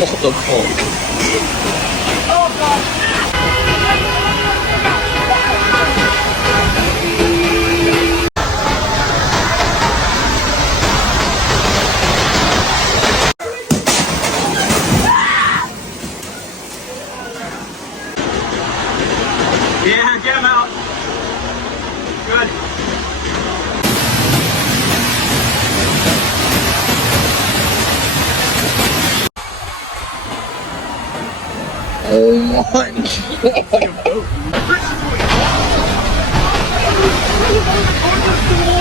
What the fuck? Yeah, get him out. Good. Oh my god.